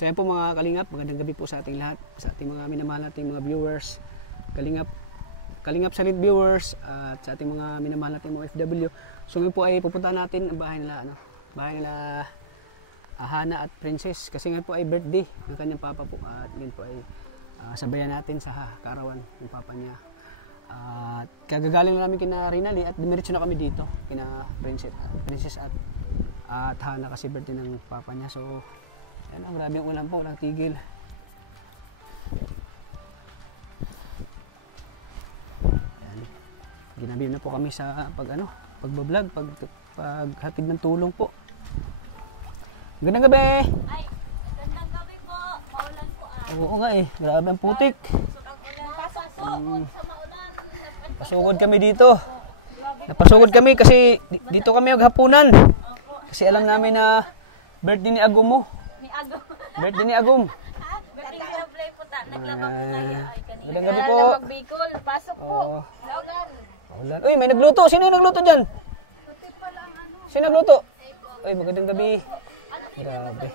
So yan po mga kalingap, magandang gabi po sa ating lahat, sa ating mga minamahal nating mga viewers, kalingap solid viewers, at sa ating mga minamahal nating mga OFW. So ngayon po ay pupunta natin ang bahay nila Hana at Princess, kasi ngayon po ay birthday ng kanyang papa po, at ngayon po ay sabayan natin sa kaarawan ng papa niya. At kagagaling na namin kina Rinali at dumiretso na kami dito kina Princess at Hana, kasi birthday ng papa niya. So yan, ang grabe ang ulan po, walang tigil. Yan. Ginabi na po kami sa pagbablog, paghatid ng tulong po. Gandang gabi! Ay, gandang gabi po. Maulan po Oo nga eh, grabe ang putik. Pasugod kami dito. Napasugod kami kasi dito kami maghapunan. Kasi alam namin na birthday ni Agum mo. Birthday ni Agum. Birthday ni Ablay po ta. Naglaba po tayo. Ay, kanina. Gandang gabi po. Bicol, pasok po. Ulan. Uy, may nagluto. Sino yung nagluto dyan? Sino nagluto? Uy, magandang gabi. Grabe.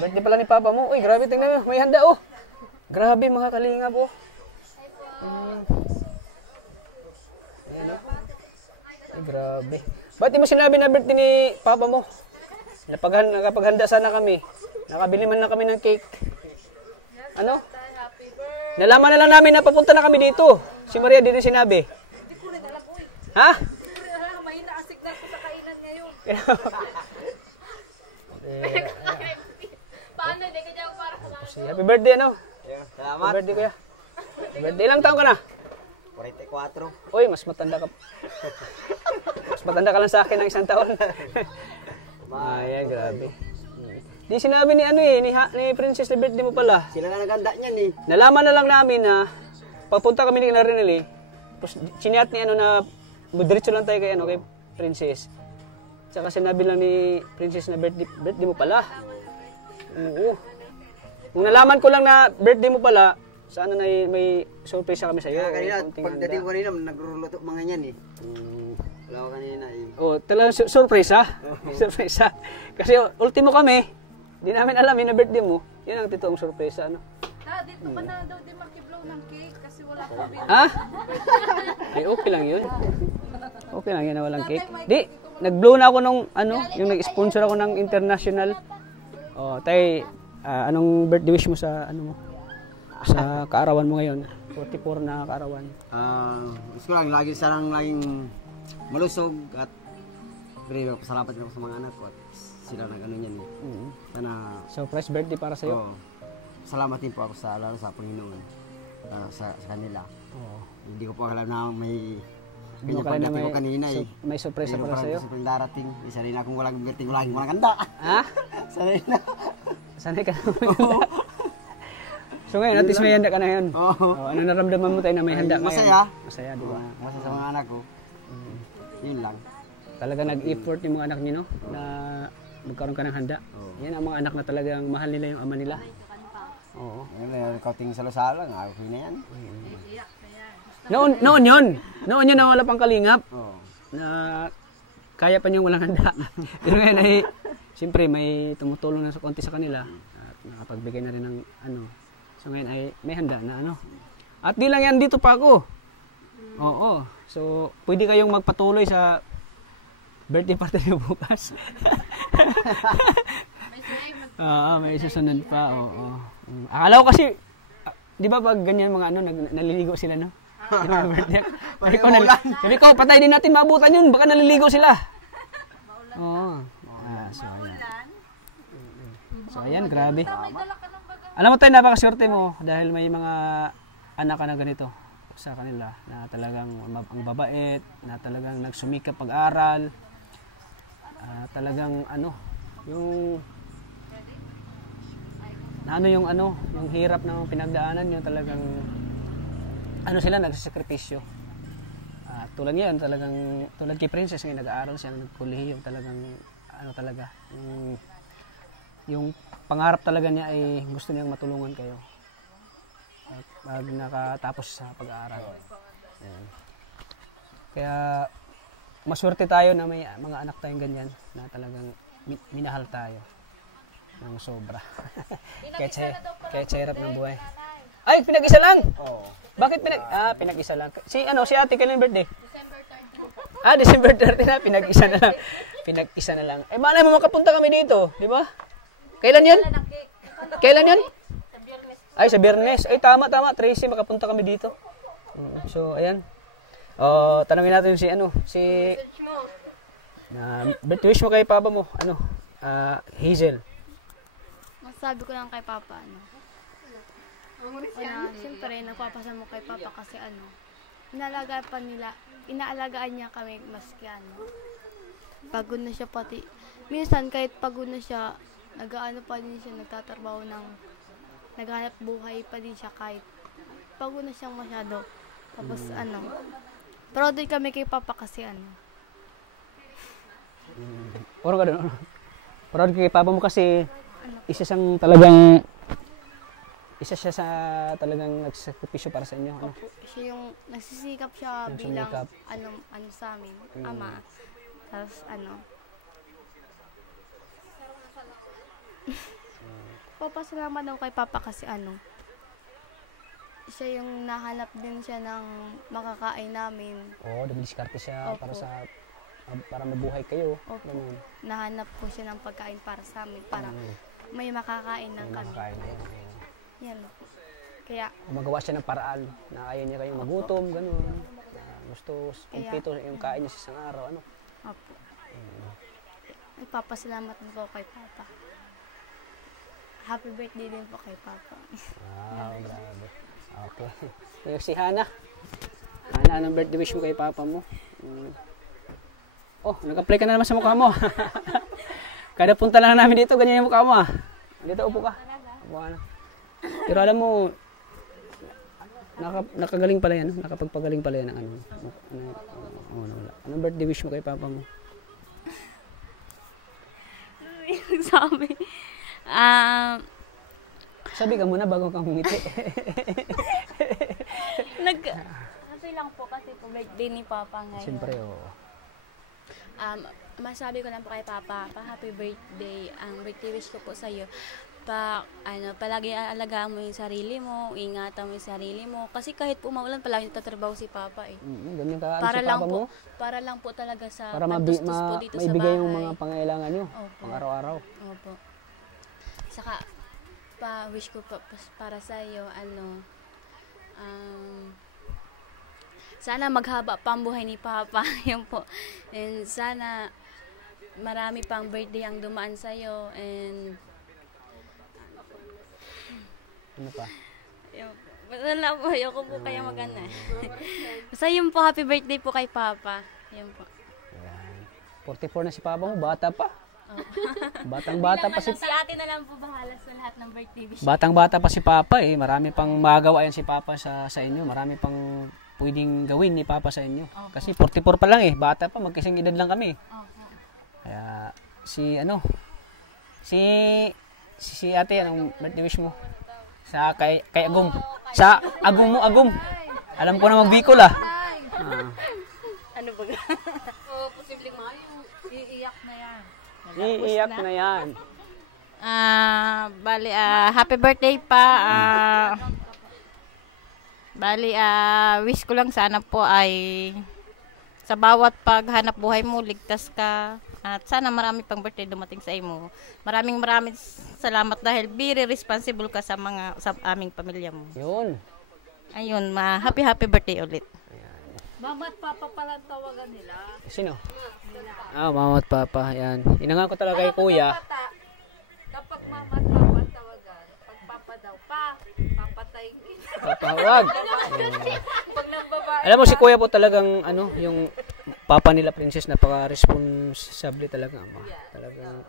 Birthday pala ni Papa mo. Uy, grabe, tingnan mo. May handa oh. Grabe mga kalingap oh. Ayan oh. Ay, grabe. Ba't di mo sinabi na birthday ni Papa mo? Nakapaghanda sana kami. Nakabili man na kami ng cake. Ano? Nalaman na lang namin na papunta na kami dito. Si Maria din sinabi. Hindi ko rin alam, uy. Ha? Hindi ko rin alam, may na-signal ko sa kainan ngayon. Paano? Hindi ka dyan para Happy birthday, ano? Salamat. Happy birthday, kuya. Happy birthday. Ilang taon ka na? 44. Uy, mas matanda ka. Mas matanda ka lang sa akin ng isang taon. Ayan, grabe. Di sinabi ni ni Princess na birthday mo pala. Sila na naganda niyan eh. Nalaman na lang namin na papunta kami ni Rinali. Tapos siniyat ni na diretso lang tayo kay Princess. Tsaka sinabi lang ni Princess na birthday mo pala. Oo. Nung nalaman ko lang na birthday mo pala, sana na may surprise kami sa iyo. Kaya kanina, pagdating ko kanina, nagluluto mga yan eh. Wala ko kanina eh. Oh, talagang surprise ha? Surprise ha? Kasi ultimo kami, di namin alam na birthday mo. Yun ang totoong surprise ano. Dito pa na daw di makiblow ng cake kasi wala ko bin. Ha? Ay, okay lang yun. Okay lang yun na walang cake. Di, nag-blow na ako nung yung nag-sponsor ako ng international. Oh, tay, anong birthday wish mo sa mo? Sa kaarawan mo ngayon? 44 na kaarawan. Gusto ko lang, laging malusog at pero pasalamat din ako sa mga anak ko at sila niyan eh. Sana Surprise birthday para sa iyo. Salamat din po ako sa Panginoon sa kanila. Hindi ko po alam na may Hindi ko alam na ko kanina eh. May surprise para sa iyo. May darating. Isa rin akong walang birthday, walang ganda. Ha? Sanay na. Sanay ka na. So ngayon, at least may handa ka na ngayon. Ano naramdaman mo tayo na may handa ngayon? Masaya. Masaya, di ba? Masaya sa mga anak ko. Yun lang. Talaga nag-effort yung mga anak niyo, no? Na magkaroon ka ng handa. Yan ang mga anak na talagang mahal nila yung ama nila. Oo. Kauting salo-salo lang. Okay na yan. Noon yun na wala pang kalingap. Na kaya pa niyang walang handa. Pero ngayon ay, siyempre may tumutulong na sa konti sa kanila. At nakapagbigay na rin ng So ngayon ay may handa na At di lang yan, dito pa ako. Oo. So, pwede kayong magpatuloy sa birthday party niyo bukas. May susunod pa. Oo. Akala ko kasi, di ba pag ganyan mga naliligo sila, no? Birthday. Sabi ko, patay din natin mabutan yun. Baka naliligo sila. Oo. So, ayan, grabe. Alam mo tayo, napakaswerte mo dahil may mga anak ka na ganito sa kanila na talagang ang babait, na talagang nagsumikap pag-aral, talagang yung yung hirap ng pinagdaanan yung talagang sila nagsasakripisyo. Tulad ngayon, tulad kay Princess ngayon, nag-aaral siya, nagkolehiyo, talagang talaga yung pangarap talaga niya ay gusto niyang matulungan kayo at pag nakatapos sa pag-aaral. Kaya maswerte tayo na may mga anak tayong ganyan na talagang minahal tayo. Ng sobra. Kaya hirap ng buhay. Ay, pinag-isa lang? Oo. Bakit pinag-isa lang? Si ate, kailan birthday? December 30 na, pinag-isa na lang. Pinag-isa na lang. Eh, malay mo makapunta kami dito, di ba? Kailan yun? Kailan yun? Ay, sa Biyernes. Ay, tama. Tracy, makapunta kami dito. So, ayan. Tanungin natin si birthday wish mo kay papa mo. Hazel. Masabi ko lang kay papa, siyempre, nagpapasama kay papa kasi inaalagaan niya kami maski pagod na siya pati. Minsan kahit pagod na siya, pa din siya, naghanap buhay pa din siya kahit pagod na siyang masyado. Tapos proud din kami kay papa kasi Proud kay papa mo kasi isa siya sa talagang nagsakripisyo para sa inyo. Siya yung nagsisikap siya bilang sa amin, ama. Tapos papasalamat ako kay papa kasi siya yung nahanap din siya ng makakain namin. Dumidiskarte siya para mabuhay kayo. Nahanap ko siya ng pagkain para sa amin, para may makakain ng kami. Yan. Kaya magawa siya ng paraan na ayaw niya kayong magutom, gano'n. Gusto kumpleto yung kain niya sa isang araw, Opo. Nagpapasalamat po kay papa. Happy birthday din po kay papa. Grabe. Okay. Yung si Hana. Anong birthday wish mo kay papa mo? Nag-apply ka na naman sa mukha mo. Kada punta lang namin dito, ganyan yung mukha mo. Dito, upo ka. Upo ka na. Pero alam mo, nakagaling pala yan. Nakapagpagaling pala yan ng wala. Anong birthday wish mo kay papa mo? Sabi. Sabi ka muna bago kang ngiti. Happy lang po kasi po birthday ni Papa ngayon. Siyempre, oo. Masabi ko lang po kay Papa, happy birthday. Ang birthday wish ko po sa iyo, palagi alagaan mo yung sarili mo, ingatan mo yung sarili mo. Kasi kahit po maulan, palagi nagtatrabaho si Papa eh. Ganyan ka, para si lang Papa po, mo? Para lang po talaga sa para pagtustos po dito sa bahay. maibigay yung mga pangailangan nyo, Opo. pang araw-araw. Opo. Saka, wish ko pa para sa iyo, sana maghaba pa ang buhay ni Papa. Yun po. And sana marami pang birthday ang dumaan sa iyo, and Ano pa? wala po, ayoko po kaya magana. Basta yun po, happy birthday po kay Papa. Yun po. Ayan. 44 na si Papa mo, bata pa. Batang-bata pa si Si ate na lang po bahala sa lahat ng birthday wish. Batang-bata pa si Papa eh. Marami pang magagawa yan si Papa sa inyo. Marami pang pwedeng gawin ni Papa sa inyo. Kasi 44 pa lang eh. Bata pa, magkasing edad lang kami. Kaya si ate, anong birthday wish mo? Sa kay Agum. Sa Agum mo, Agum. Alam ko na mag-Bicol ah. Ano ba? Posibleng yung iiyak na yan. Iiyak na yan. Bali, happy birthday pa. Bali, wish ko lang sana po ay sa bawat paghanap buhay mo, ligtas ka. At sana marami pang birthday dumating sa imo. Maraming salamat dahil very responsible ka sa aming pamilya mo. Yun. Ayun, happy birthday ulit. Mama at Papa pala tawagan nila. Sino? Mama at Papa. Yan. Inangako talaga kay Kuya. Kapag Mama at Papa tawagan, pag Papa daw papatayin kita. Papawag. Pag nang babae. Alam mo si Kuya po talagang yung Papa nila Princess, napaka-responsable talaga. Talagang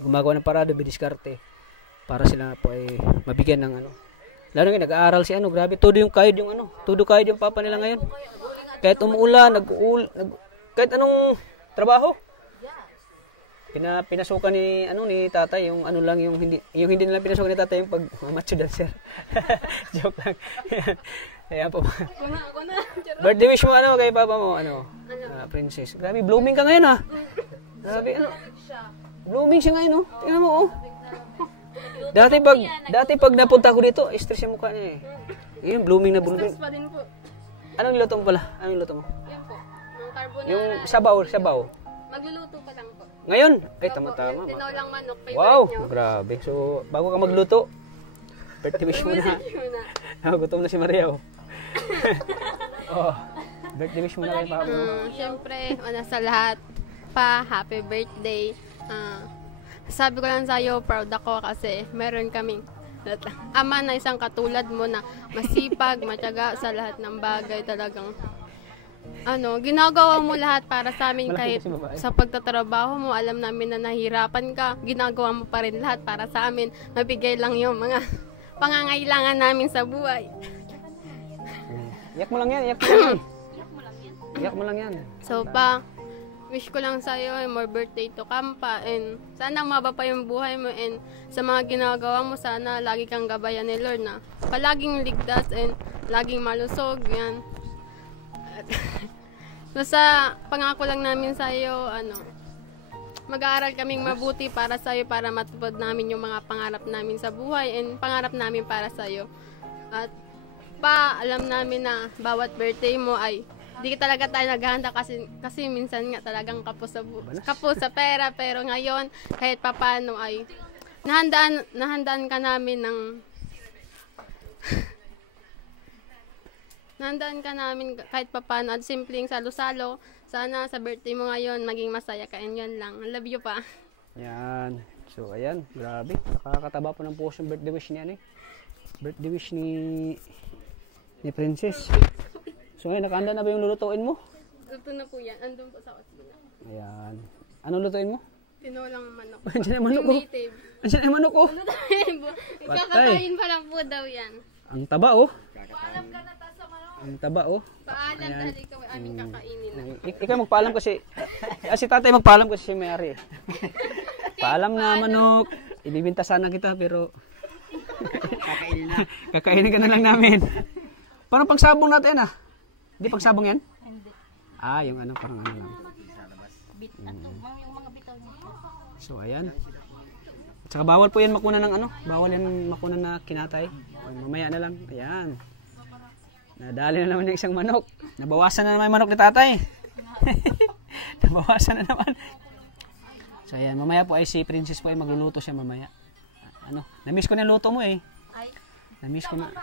gumagawa ng parado, bidiskarte para sila po ay mabigyan ng Lalo nga nag-aaral si grabe, todo kahit yung Papa nila ngayon. Kahit umuulan, kahit anong trabaho. Pinasukan ni tatay yung hindi nila pinasukan ni tatay yung pag-macho dancer. Joke lang. Ayan po. Birthday wish mo kay Papa mo, Princess. Grabe, blooming ka ngayon Grabe, blooming siya ngayon Tingnan mo Dati pag napunta ko dito, stress yung mukha niya eh. Yun, blooming na blooming. Pa din po. Anong niluto mo pala? Anong niluto mo? Yan po. Yung carbonara. Yung sabaw. Magluluto pa lang po. Ngayon? Ay, Opo, tama-tama. yung tinolang manok. Favorite Wow, nyo. grabe. So, bago ka magluto, birthday wish mo na. Message mo na. Gutom na si Maria. Oh, birthday wish mo na kay Papa. Siyempre, una sa lahat, happy birthday. Sabi ko lang sa'yo, proud ako kasi meron kaming ama na isang katulad mo na masipag, matyaga sa lahat ng bagay talagang ginagawa mo lahat para sa amin kahit sa pagtatrabaho mo, alam namin na nahirapan ka, ginagawa mo pa rin lahat para sa amin, mabigay lang yung mga pangangailangan namin sa buhay. Iyak mo lang yan. Iyak mo lang yan. So wish ko lang sa'yo, more birthday to come pa, and sana maba pa yung buhay mo, and sa mga ginagawa mo, sana lagi kang gabayan ni Lord na palaging ligtas and laging malusog, yan. So sa pangako lang namin sa'yo, mag-aaral kaming mabuti para sa'yo, para matupad namin yung mga pangarap namin sa buhay and pangarap namin para sa'yo. At alam namin na bawat birthday mo ay di talaga tayo naghahanda kasi minsan nga talagang kapos sa pera, pero ngayon kahit papano ay nahandaan ka namin kahit papano at simpleng salo-salo. Sana sa birthday mo ngayon maging masaya ka, and yun lang. I love you pa. Yan. So, ayan. Grabe. Nakakataba po ng puso yung birthday wish niya. Birthday wish ni Princess. So, ngayon, nakahanda na ba yung lulutuin mo? Luto na po yan. Andun po sa kusina. Ayan. Anong lutuin mo? Tinolang manok. Andiyan yung manok ko. Yung native. Andiyan yung manok ko. Kakatayin pa lang po daw yan. Ang taba, oh. Ang taba, oh. Paalam dahil ikaw ay aming kakainin na. Ikaw magpaalam kasi, si tatay magpaalam kasi si Mary. Paalam na manok. Ibibinta sana kita, pero kakainin ka na lang namin. Parang pagsabong natin, Hindi pagsabong yan? Hindi. Yung parang lang. Yung mga bitaw niya. So, ayan. At saka bawal po yan makunan ng bawal yan makunan na kinatay. Mamaya na lang. Ayan. Nadali na naman yung isang manok. Nabawasan na naman yung manok ni tatay. Nabawasan na naman. So, ayan. Mamaya po ay si Princess po ay magluluto siya mamaya. Na-miss ko na yung luto mo eh. Na-miss ko na.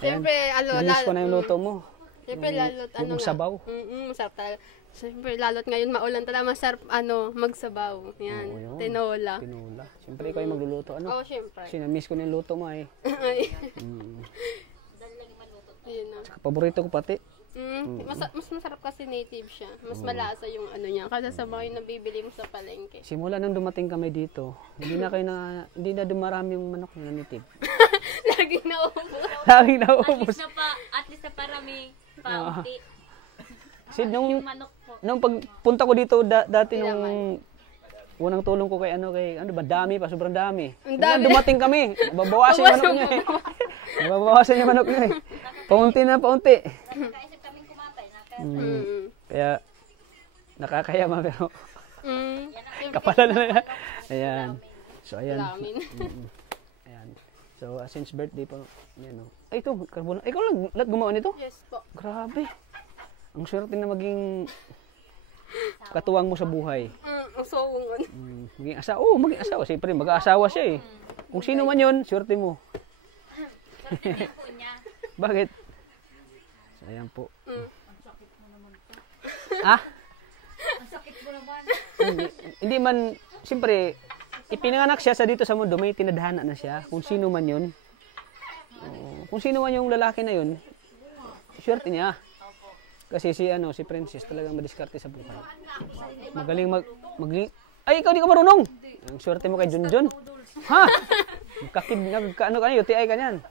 Siyempre, na-miss ko na yung luto mo. Siyempre, lalot, yung sabaw. Masarap talaga. Siyempre, lalot ngayon maulan talaga, masarap, magsabaw. Yan, Oo, yun. tinola. Siyempre, ikaw yung magluluto. Oo, siyempre. Kasi na-miss ko na yung luto mo eh. Yun na. Saka paborito ko pati. Mas masarap kasi native siya. Mas malasa yung niya. Kasi sa mga yung nabibili mo sa palengke. Simula nang dumating kami dito, hindi na dumarami yung manok na native. Laging naubos. Laging naubos. At least na parami paunti. Kasi nung Manok po. pagpunta ko dito dati nung unang tulong ko kay dami pa, sobrang dami. Ang dami. Dumating kami, babawasan yung manok niya eh. Babawasan yung manok niya eh. Paunti na paunti. Nakaisip kaming kumatay. Kaya nakakayama pero Mm. kapala na. Ayan. So ayan. Lamin. Ayan. So since birthday po, yan Ay ito, carbonara. Ikaw lang gumawa nito? Yes po. Grabe. Ang swerte na maging katuwang mo sa buhay. So, Maging asawa. Maging asawa. Siyempre, mag-aasawa siya eh. Kung sino man yun, swerte mo. Bakit? So, ayan po. Hindi man, siyempre, ipinanganak siya sa dito sa mundo, may tinadhana na siya. Kung sino man yun. Kung sino man yung lalaki na yun, swerte niya. Kasi si Princess talagang madiskarte sa buhay. Magaling ay, ikaw di ka marunong. Ang swerte mo kay Junjun. Ha? UTI ka niyan.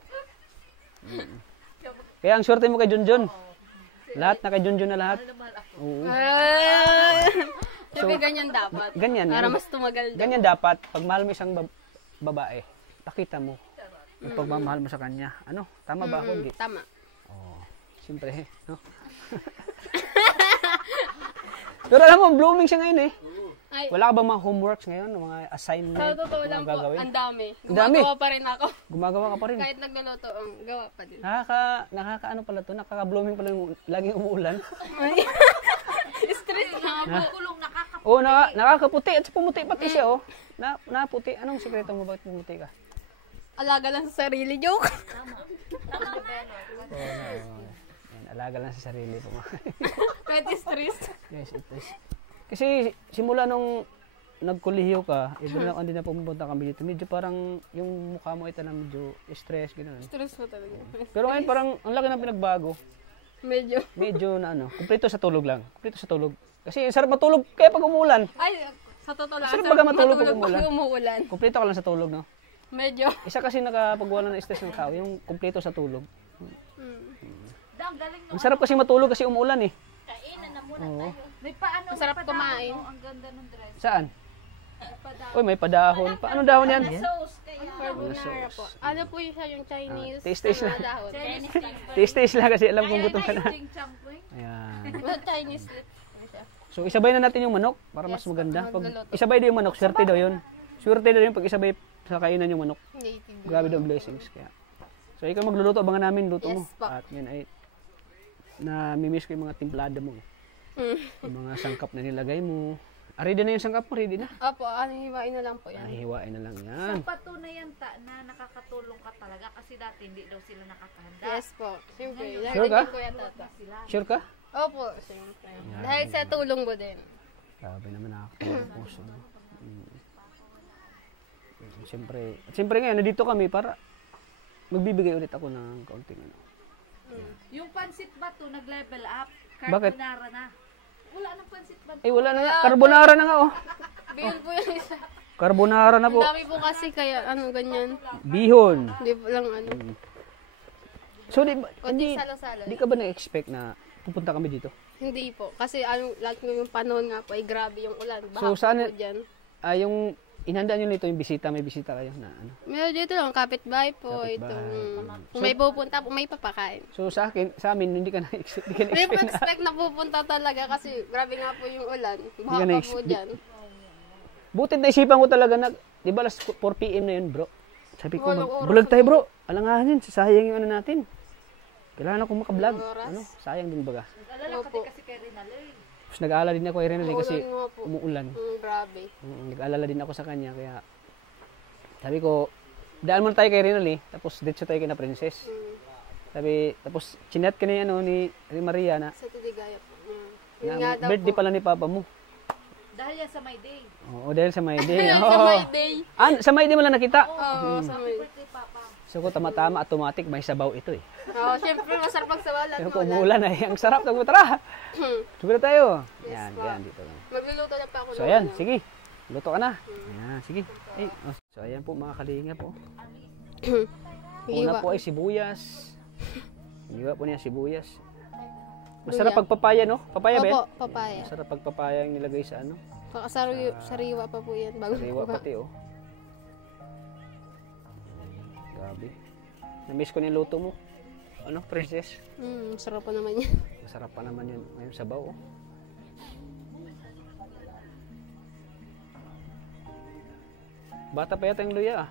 Kaya ang swerte mo kay Junjun. Lahat na kay Junjun na lahat. Oo. Sabi ganyan dapat. Ganyan. Para mas tumagal din. Ganyan dapat. Pag mahal mo isang babae, pakita mo. Yung pagmamahal mo sa kanya. Tama ba ako? Hindi. Tama. Siyempre, Pero alam mo, blooming siya ngayon eh. Ay, Wala ka bang mga homeworks ngayon? Mga assignment? sa totoo lang mga po, gagawin? ang dami. Ang dami? Gumagawa pa rin ako. Gumagawa ka pa rin. Kahit nagluluto, gawa pa din. Nakakaano pala to? Nakaka-blooming pala yung laging umuulan. Stress na po. Kulong nakakaputi. Oo, nakakaputi. At pumuti pati siya, oh. Naputi. Anong sikreto mo? Bakit pumuti ka? Alaga lang sa sarili. Joke. Yan, alaga lang sa sarili po. Pwede stress. Yes, it is. Kasi simula nung nagkolehiyo ka, doon lang din na pumunta kami dito. Medyo parang yung mukha mo ay tanang medyo stress, gano'n. Stress po talaga. Pero ngayon parang ang laki ng pinagbago. Medyo. Medyo na kumpleto sa tulog lang. Kumpleto sa tulog. Kasi sarap matulog kaya pag umuulan. Ay, sa totoo lang. Sarap baga matulog pag umuulan. pag umuulan. Kumpleto ka lang sa tulog, no? Medyo. Isa kasi nakapagwala ng stress ng tao, yung kumpleto sa tulog. Dang, galing no. Ang sarap kasi matulog kasi umuulan eh. Kainan na muna Oo. tayo. May paano, Masarap may padahon, kumain. no? Ang ganda ng dress. Saan? Padahon. Uy, may padahon pa. Anong dahon yan? Sauce, kaya. Carbonara po. Ano po yung siya yung Chinese? Taste na lang. dahon. Taste lang kasi alam kong gutom ka na. Ching champoy. Ayan. Well, Chinese lit. So isabay na natin yung manok para mas maganda. Pag magluluto. isabay din yung manok, swerte daw yun. Swerte daw yun pag isabay sa kainan yung manok. Native. Grabe daw ang blessings. Kaya. So ikaw magluluto, abangan namin luto mo. Yes, po. At yun ay na-miss ko yung mga timplada mo. Yung mga sangkap na nilagay mo. Ready na yung sangkap mo, ready na. Opo, hiwain na lang po yan. Ay, hiwain na lang yan. Sa patunay yan na nakakatulong ka talaga kasi dati hindi daw sila nakakahanda. Yes po. Siyempre. Sure ka? Ko yan tata. Sure ka? Opo, siyempre. Dahil sa tulong mo din. Grabe naman nakakatawa ng puso. Siyempre ngayon, nandito kami para magbibigay ulit ako ng kaunting ano. Yung pansit ba to nag-level up? Bakit? Carbonara na. Wala nang pansit ba? Eh wala na nga, carbonara na nga oh. Bill po yung isa. Carbonara na po. Ang dami po kasi kaya ano ganyan. Bihon. Hindi po lang ano. So di, Kundi hindi, salo-salo. di ka ba na-expect na pupunta kami dito? Hindi po. Kasi ano, lahat ng yung panahon nga po ay grabe yung ulan. Baha So, saan- po dyan. Yung inhandaan nyo nito yung bisita, may bisita kayo na ano. Meron dito lang, kapitbahay po. Kapitbahay. Ito. Kung may pupunta po, may papakain. So sa amin, hindi ka na-expect, Hindi po expect na pupunta talaga kasi grabe nga po yung ulan. Baha Hindi ka pa po na-expect. dyan. Buti naisipan ko talaga na, di ba alas 4 p.m. na yun bro? Sabi ko, Walang oras. bulag tayo bro. Alanganin, sayang yung ano natin. Kailangan ako makablog. Walang oras. Ano, sayang din baga. Alala Opo. kasi kay Rinalay. Tapos nag-aalala din ako kay Renali kasi Uulan nga po. umuulan. Grabe. Nag-aalala din ako sa kanya kaya sabi ko, daan muna tayo kay Renali, tapos dito tayo kay na Princess. Sabi, tapos chinat ka ni, ni Maria na, Sa Tuligaya po. Yun nga na daw birthday po. pala ni Papa mo. Dahil yan sa my day. Oo, dahil sa May Day. Sa Oo. my day. Sa May Day mo lang nakita. Oo, sa may. Birthday papa. So ko tama-tama, automatic, may sabaw ito eh. Oo, syempre masarap magsawalan. Pero kung umulan ay, ang sarap. Tara! Sugo na tayo. Yan, po. yan, dito lang. Magluluto na pa ako. So ng ayan, ano. sige. Luto ka na. Ayan, sige. So ayan po mga kalinga po. Una Hiwa. po ay sibuyas. Hiwa po niya sibuyas. Masarap pag papaya, no? Papaya, Ben? Opo, papaya. Masarap pag papaya yung nilagay sa ano. Sariwa pa po yan. Bago Sariwa po. pati, oh. Grabe. Na-miss ko na yung luto mo. Ano, princess? Sarap pa naman yan. Masarap pa naman yun. Ngayon sabaw, oh. Bata pa yata yung luya, ah.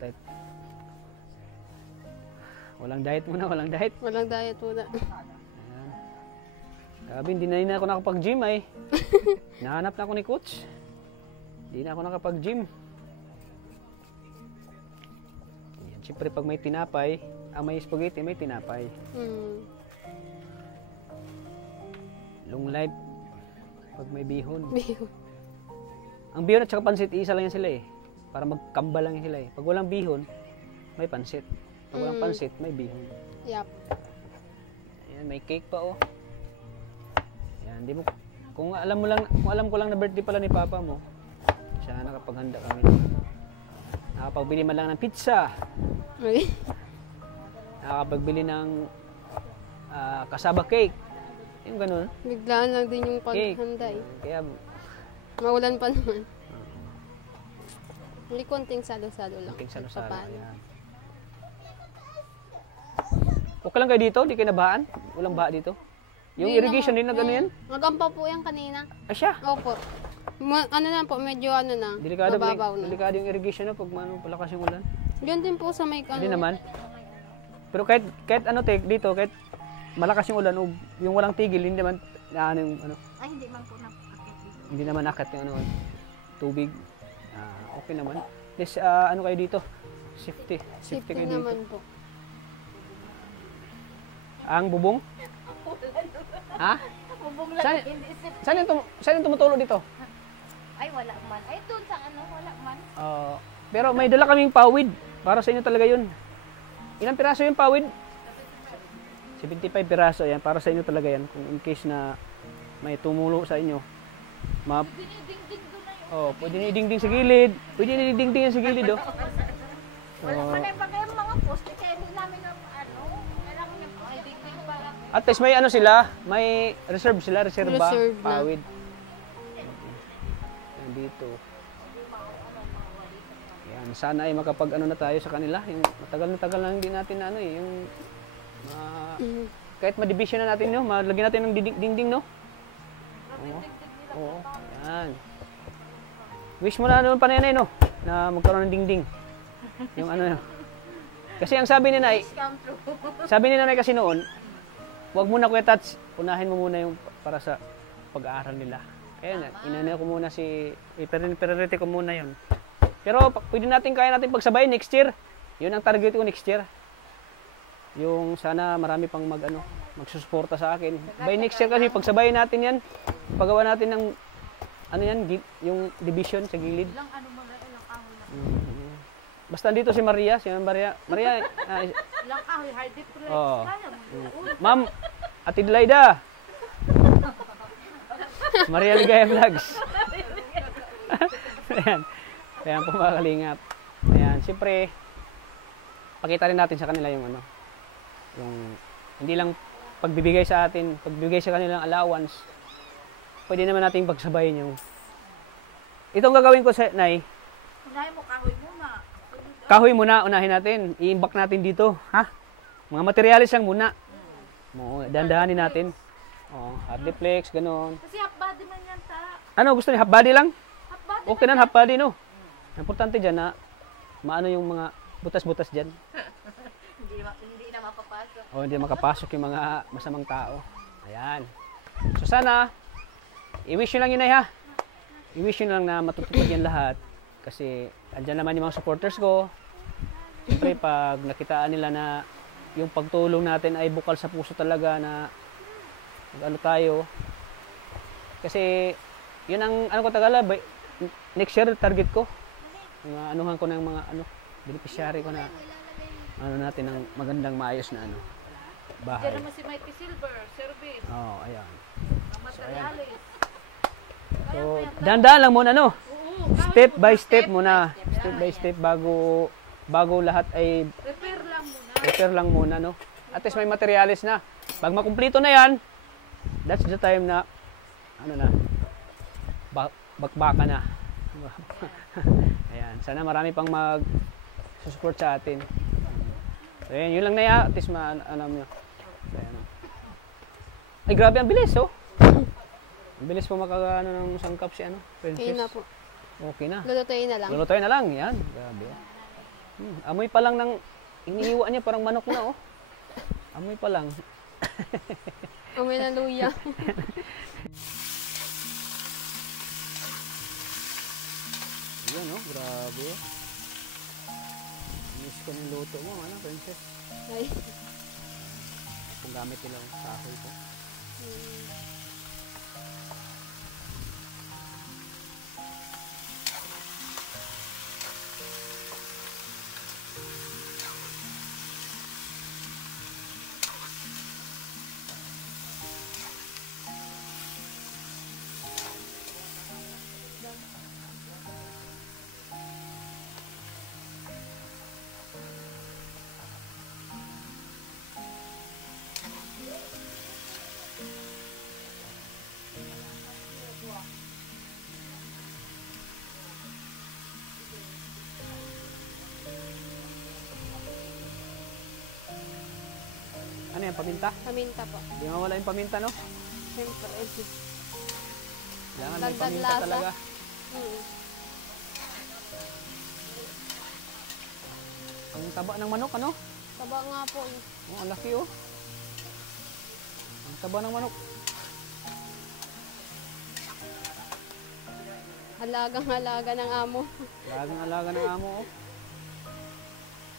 Diet. Walang diet muna, walang diet. Walang diet muna. Grabe, hindi na ako nakapag-gym ay. Nahanap na ako ni coach. Hindi na ako nakapag-gym. Yan, siyempre pag may tinapay, may spaghetti, may tinapay. Long life, pag may bihon. Ang bihon at saka pansit, isa lang yan sila eh. Para magkamba lang yan sila eh. Pag walang bihon, may pansit. Pag walang pansit, may bihon. Yep. Ayan, may cake pa oh. Ayan, di mo, kung alam ko lang na birthday pala ni Papa mo, siya nakapaghanda kami. Nakapagbili man lang ng pizza. Nakapagbili ng kasaba cake. Yung ganun. Biglaan lang din yung Cake. paghanda eh. Kaya, Maulan pa naman. Hindi konting salo-salo lang. cake sa Lusala. Papaano. Ayan. Okay lang kayo dito? Di kayo nabahaan? Walang baha dito? Yung Hindi irrigation din na gano'n yan? Nagampa po yan kanina. Asya. Opo. Ano na po, medyo ano na. Mababaw na. Delikado yung irrigation na pag palakas yung ulan. Yun din po sa may Hindi naman. Pero kahit ano dito, kahit malakas yung ulan o yung walang tigil, hindi naman ano yung ano. Ay, hindi man po nakakit dito. Hindi naman akat yung ano, tubig. Okay naman. Yes, ano kayo dito? Safety Safety kayo dito. naman po. Ang bubong? Ha? Bubong Saan, lang, hindi isip. saan yung tumutulo dito? Ay, wala man. Ay, doon sa ano, wala man. Pero may dala kaming pawid. Para sa inyo talaga yun. Ilang piraso yung pawid? 75 piraso yan. Para sa inyo talaga yan. Kung in case na may tumulo sa inyo. Diniding-ding doon na yun. Pwede nyo idingding sa gilid. Pwede nyo idingding yan sa gilid, oh. Wala man ay bagay ang mga poste. Kaya hindi namin ano, kailangan yung ding-ding para. At least may ano sila, may reserve sila, reserva, Reserve na. pawid. Yan dito. Yan, sana ay makapag ano na tayo sa kanila. Yung matagal na tagal na hindi natin ano eh, yung kahit ma-division na natin, no? Malagyan natin ng dingding, no? Oo. Yan. Wish mo na naman pa nanay, no? Na magkaroon ng dingding. Yung ano, kasi ang sabi ni Nay, kasi noon, wag muna kuya touch, unahin mo muna yung para sa pag-aaral nila. Kaya inano ko muna priority ko muna yun. Pero pwede kaya natin pagsabayin next year. Yun ang target ko next year. Yung sana marami pang magsusuporta sa akin. By next year kasi pagsabayin natin yan, pagawa natin ng ano yan, yung division sa gilid. Ilang ano mo na, ilang kahoy na. Basta dito si Maria, Maria, Ilang kahoy, hard dip press. Oo. Kaya mo. Ma'am, Ate Delaida. Maria Ligaya Vlogs. Ayan. Ayan po mga kalingap. Ayan, siyempre, pakita rin natin sa kanila yung yung hindi lang pagbibigay sa atin, pagbibigay sa kanilang allowance, pwede naman nating pagsabayin yung itong gagawin ko sa Nay. Unahin mo kahoy muna. Kahoy muna, unahin natin. I-imbak natin dito. Ha? Mga materialis lang muna. Dandahanin natin. Hardiplex, gano'n. Kasi half body man yan ta. Ano, gusto niya? Half body lang? Half body. Okay na, half body, no? Importante dyan na maano yung mga butas-butas dyan. Hindi na mapapasok. Hindi makapasok yung mga masamang tao. Ayan. So sana, i-wish nyo lang yun ay ha. I-wish nyo lang na matutupad yan lahat. Kasi andyan naman yung mga supporters ko. Siyempre pag nakitaan nila na yung pagtulong natin ay bukal sa puso talaga na ano tayo. Kasi yun ang ano ko tagala, next year target ko. Anuhan ko ng mga beneficiary ko na natin ng magandang maayos na bahay. Diyan naman si Mighty Silver, service. Ayan. Ang materialis. So, dahan-dahan lang muna, no? Step by step muna. Step by step bago lahat ay prepare lang muna, no? At least may materialis na. Pag makumplito na yan, that's the time na bakbaka na. Ayan, sana marami pang mag-support sa atin. So, yun lang na yan. At least alam nyo. Ay, grabe, ang bilis, oh. Ang bilis po ng sangkap si Princess. Okay na po. Okay na. Lulutuin na lang. Lulutuin na lang. Yan. Grabe. Amoy pa lang ng iniiwa niya parang manok na, oh. Amoy pa lang. Amoy na luya. Yan, oh. Grabe. Miss ko ng luto mo, Princess. Ay. Kung gamit nila ang kahoy ko. yan? Paminta? Paminta po. Hindi mawala yung paminta, no? Siyempre. Kailangan may Dagdag paminta lasa. talaga. Mm. Ang taba ng manok, ano? Taba nga po. Eh. Oh, ang laki, oh. Ang taba ng manok. Halagang-halaga ng amo. Lagang alaga ng amo, oh.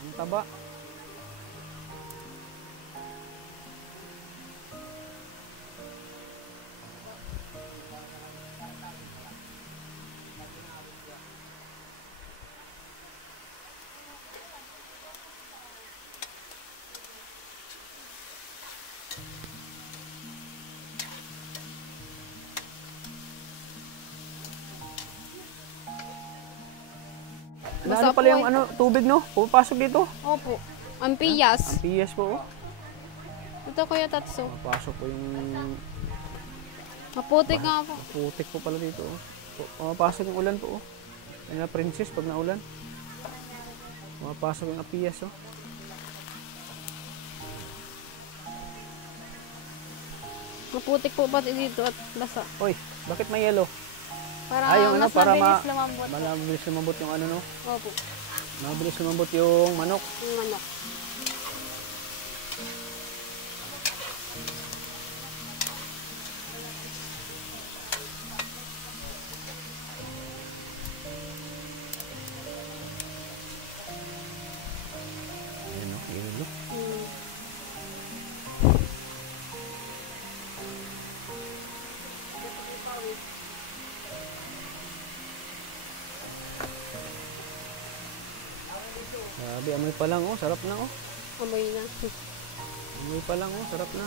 Ang taba. Ano Basta pala po yung eh. ano, tubig, no? Pupasok dito. Opo. Ang piyas. Ang PS po, oh. Ito Kuya Tatso. Pupasok po yung Maputik nga po. putik po pala dito, oh. Pumapasok yung ulan po, oh. Yan na, princess, pag naulan. Pumapasok yung APS, oh. Maputik po pati dito at basa. Uy, bakit may yellow? Para Yung ano, mas para mabilis lumambot. mabilis lumambot yung ano, no? Opo. Mabilis lumambot yung manok. Yung manok. Ayan, no? Yellow. Mm. Grabe, amoy pa lang, oh. Sarap na, oh. Amoy na. Amoy pa lang, oh. Sarap na.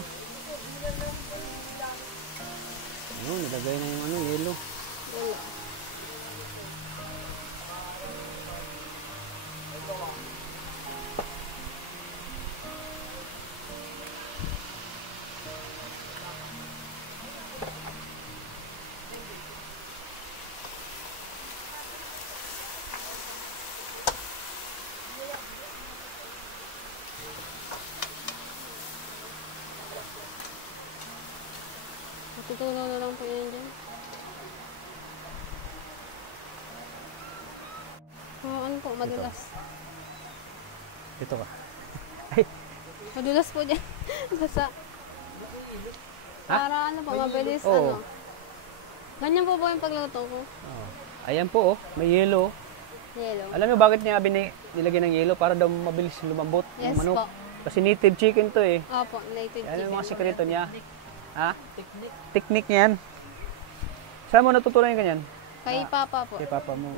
Ayun, nilagay na yung ano, yellow. Wala. Matutunaw na lang po yan dyan. Ano po, madulas. Dito ka. Madulas po dyan. Basa. Para ano po, mabilis Oo. ano. Ganyan po yung pagluto ko. Oh. Ayan po, oh. May yellow. Yellow. Alam niyo bakit niya nilagyan ng yellow? Para daw mabilis lumambot Yes yung manok. po. Kasi native chicken to, eh. Opo, native Ano yung mga chicken. sikreto niya? Ha? Technique niyan. Saan mo natutunan yung ganyan? Kay Papa po. Kay papa mo.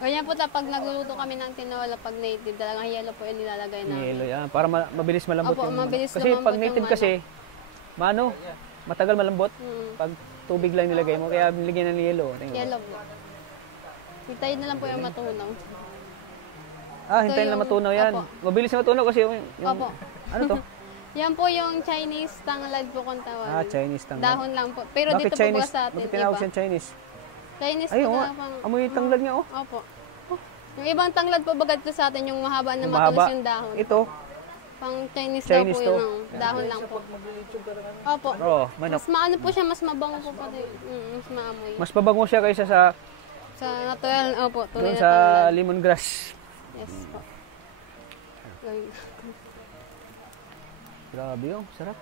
Ganyan po pag nagluluto kami ng tinola pag native, talagang yellow po yung nilalagay namin. Yellow yan. Para mabilis malambot Opo, yung mabilis manok. Kasi lumambot pag yung native manok. kasi, matagal malambot. Mm. Pag tubig lang nilagay mo, kaya nilagyan ng yellow. Tingnan mo. Yellow po. Hintayin na lang po yung matunaw. Hintayin lang yung- matunaw yan. Opo. Mabilis na matunaw kasi yung Opo. ano to? Yan po yung Chinese tanglad po kung tawag. Chinese tanglad. Dahon lang po. Pero Bakit dito Chinese? po sa atin, Bakit tinawag iba. siyang Chinese? Chinese Ayun, po nga. na pang... Amoy tanglad nga, oh. Opo. Yung ibang tanglad po bagad ko sa atin, yung mahaba na Yung matulis mahaba. yung dahon. Ito. Pang Chinese, Chinese daw to. po yun. Dahon lang po. Opo. Oh, manok. Mas maano po siya, mas mabango po pati. Mas maamoy. Mas pabango siya kaysa sa Sa natural, opo, doon tunay na sa tanglad. lemongrass. Yes po. Ayun. Grabe yung sarap.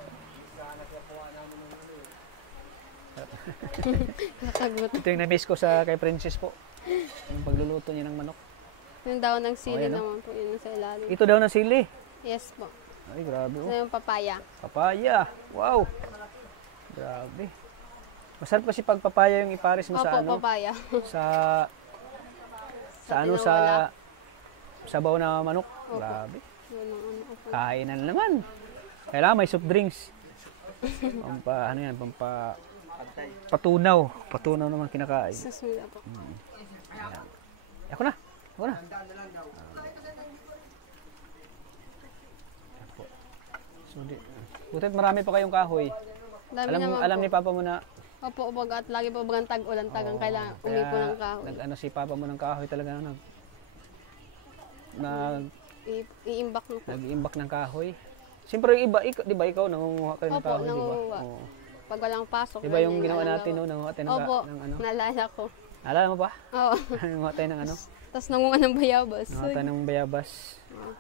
Nakagot. Ito yung na-miss ko sa kay Princess po. Yung pagluluto niya ng manok. Yung daon ng sili Ayan, naman po, yun sa ilalim. Ito daw na sili. Yes po. Ay, grabe So oh. yung papaya. Papaya. Wow. Grabe. Masarap kasi pag papaya yung ipares mo Opo, sa ano, papaya. sa Sa ano tinola. sa sabaw na manok. Opo. Grabe. Yun ang ano, opo. Kainan naman. Kailangan may soft drinks. Ano yan, patunaw. Patunaw naman kinakain. Sasmila po. Ako na. Ako na. So, butit marami pa kayong kahoy. Dami naman Alam po. ni Papa mo na Opo, at lagi po bagang tag-ulan, tagang kailangan umipo ng kahoy. Nag-ano si Papa mo ng kahoy talaga nag Iimbak na po. nag-iimbak ng kahoy. Siyempre yung iba, di ba ikaw nangunguha ka rin ng Opo, kahoy, di ba? nangunguha. Oo. Pag walang pasok. Di ba yung ganyan, ginawa ano, natin, no? Nangunguha tayo ng, Opo, ng ano? naalala ko. Alala mo pa? Oo. Nangunguha tayo ng ano? Tapos nangunga ng bayabas. Nangunguha tayo ng bayabas. Oo.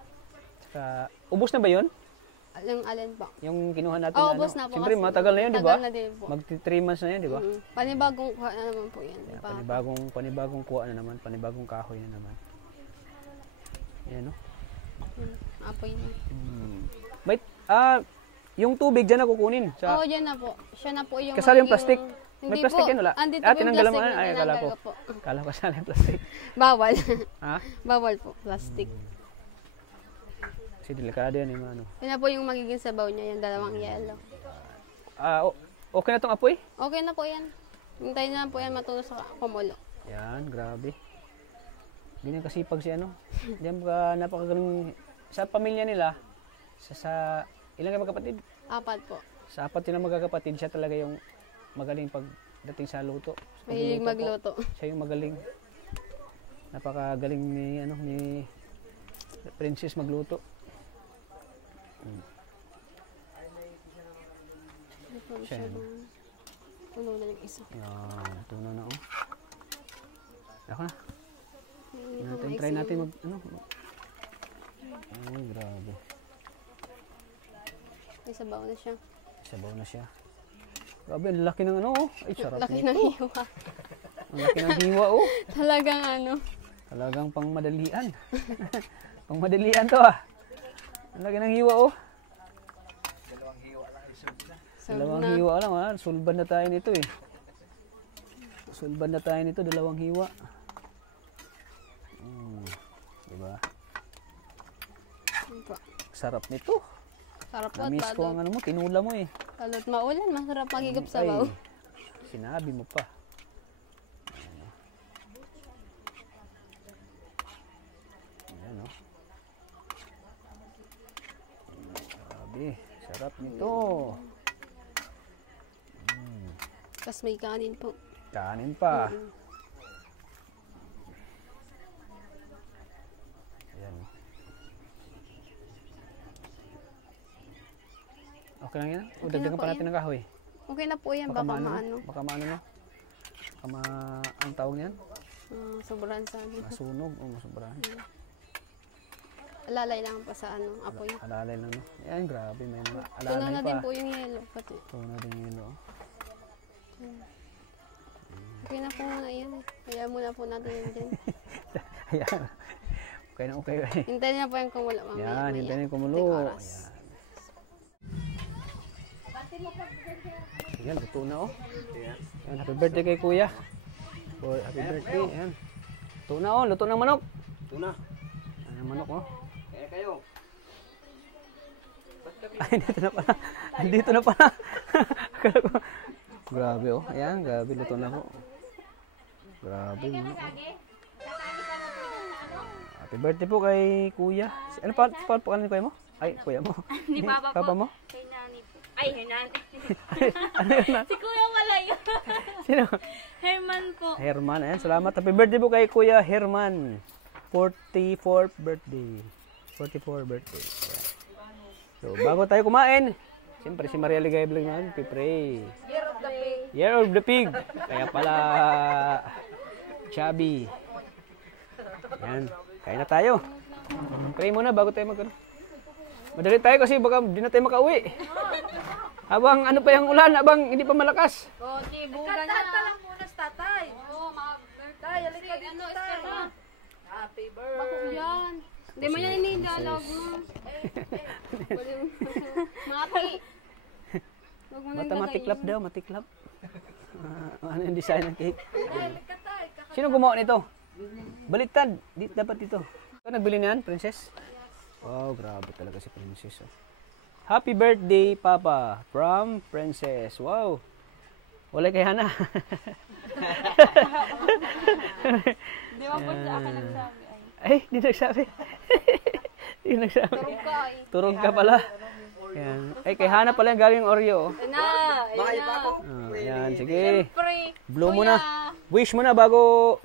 Tsaka, ubos na ba yun? Yung alin po? Yung kinuha natin Oo, na ano? ubos na po. Siyempre, kasi matagal na yun, di ba? Tagal na din po. Magti 3 months na yun, di ba? Panibagong kuha na naman po yan. Yeah, Diba? panibagong kuha na naman, panibagong kahoy na naman. Yan, no? Apoy na. Wait, yung tubig dyan na kukunin. Oo, yan na po. Siya na po yung... Kasali yung plastic? Hindi May plastic po. yan, wala? Andito po yung tinanggalan mo plastic. na? Ay, akala ko. Tinanggal po. Akala ko kasali yung plastic. Bawal. Ha? Bawal po, plastic. Kasi delikado yan yung ano. Yun na po yung magiging sabaw niya, yung dalawang yellow. Okay na tong apoy? Okay na po yan. Hintayin na lang po yan matunos sa kumulo. Yan, grabe. Ganyan kasipag si ano. Diyan ka napakagaling sa pamilya nila. Sa ilang kayo magkapatid? 4 po. Sa 4 silang magkakapatid, siya talaga yung magaling pagdating sa luto. Mahilig Pagluluto po. magluto. Siya yung magaling. Napakagaling ni Princess magluto. Siya yan. Puno na yung isa. Yan, tuno na oh. Ako na. Hindi Try natin mag ano. Ay, grabe. May sabaw na siya. Sabaw na siya. Grabe, ang laki ng ano oh. Ay, sarap Laki nito. ng hiwa. Ang laki ng hiwa oh. Talagang ano. Talagang pangmadalian. Pangmadalian to ah. Ang laki ng hiwa oh. Dalawang hiwa lang ah. Sulban na tayo nito eh. Sulban na tayo nito, dalawang hiwa. Diba? Sarap nito. Sarap po. Namiss ko ang ano mo, tinula mo eh. Lalo't maulan, masarap magigap sabaw. Ay, sinabi mo pa. Ayan o. Grabe, sarap nito. Tapos may kanin po. Kanin pa. Ayan. Okay lang yan? O Okay dagdagan na po pa natin yan. ng kahoy. Okay na po yan, baka maano. Baka maano no? Baka ang tawag niyan? Sobrang sa ano. Masunog o masubrahan. Alalay lang pa sa ano, apoy. Alalay lang no? Ayan, grabe. May mga Tunaw alalay na pa. din po yung yelo. Pati. Tunaw din yung yelo. Okay na po muna yan. Kaya muna po natin yun dyan. Ayan. Okay na okay. Hintayin na po yung kumulo mamaya. Yan, hintayin yung kumulo. Ting oras. Ayan, luto na oh. Ayan, happy birthday kay kuya. Oh, happy birthday. Ayan. Luto na oh, luto ng manok. Ito na. Ayan ang manok oh. Kaya kayo. Ay, dito na pala. Dito na pala. Akala ko. Grabe oh. Ayan, grabe luto na po. Grabe manok. Oh. Happy birthday po kay kuya. Ano pa pangalan ni kuya mo? Ay, kuya mo. Ni Papa Papa po. mo? Kay Nani po. Ay, Nani. Ano yun na? Si Kuya wala yun. Sino? Herman po. Herman. Ayan, salamat. Happy birthday po kay Kuya Herman. 44th birthday. 44th birthday. Ayan. So, bago tayo kumain, siyempre si Maria Ligay Vlog naman, pipray. Year of the Pig. Year of the Pig. Kaya pala, chubby. Ayan, kain na tayo. Pray muna bago tayo madali tayo kasi baka di na tayo makauwi. Habang ano pa yung ulan, habang hindi pa malakas. Konti, bulan na. Kanta lang muna sa tatay. Oo, mga birthday. Halika dito tayo. Happy birthday. Bako yan. Hindi mo yan inidalag mo. Mati. Huwag mo nang Bata matiklap daw, matiklap. Ano yung design ng cake? Halika tayo. Sino gumawa nito? Baliktad. Dapat dito. Ikaw nagbili niyan, Princess? Wow, grabe talaga si Princess. Oh. Happy birthday, Papa. From Princess. Wow. Wala kay Hana. Di ba po sa akin nagsabi? Ay, di nagsabi. Di nagsabi. Turog ka pala. Yan. Ay, kay Hana pala yung galing Oreo. Yan, sige. Blow mo na. Wish mo na bago,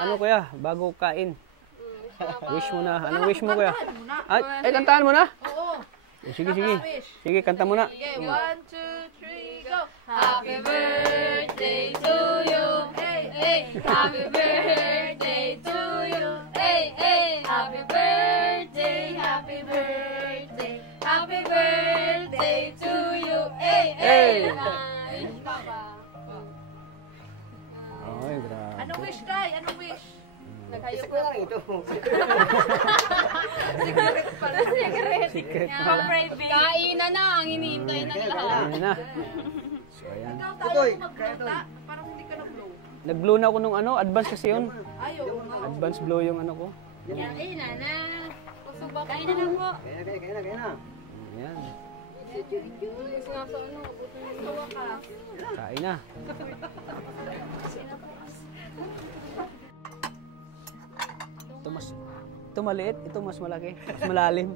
ano kuya, bago kain. Wish mo na. Anong wish mo kuya? Ay, kantahan mo na? Oo. Sige, sige. Sige, kanta mo na. Okay, 1, 2, 3, go! Happy birthday to you! Hey, hey! Happy birthday to you! Hey, hey! Happy birthday! Happy birthday! Happy birthday to you! Hey, hey! Ay, grabe. Anong wish, Tay? Anong wish? Isa ko lang ito. Secret pala. Kainan na, ang hinihintay ng lahat. Ayan na. So, ayan. Ikaw tayo magpunta. Parang hindi ka nag-blow. Nag-blow na ako nung ano, advance kasi yun. Ayaw nga. Advance blow yung ano ko. Kainan na. Kainan na po. Kaya na. Ayan. Gusto nga sa ano, Tawa ka. Kain na. Ito maliit, ito mas malaki, mas malalim.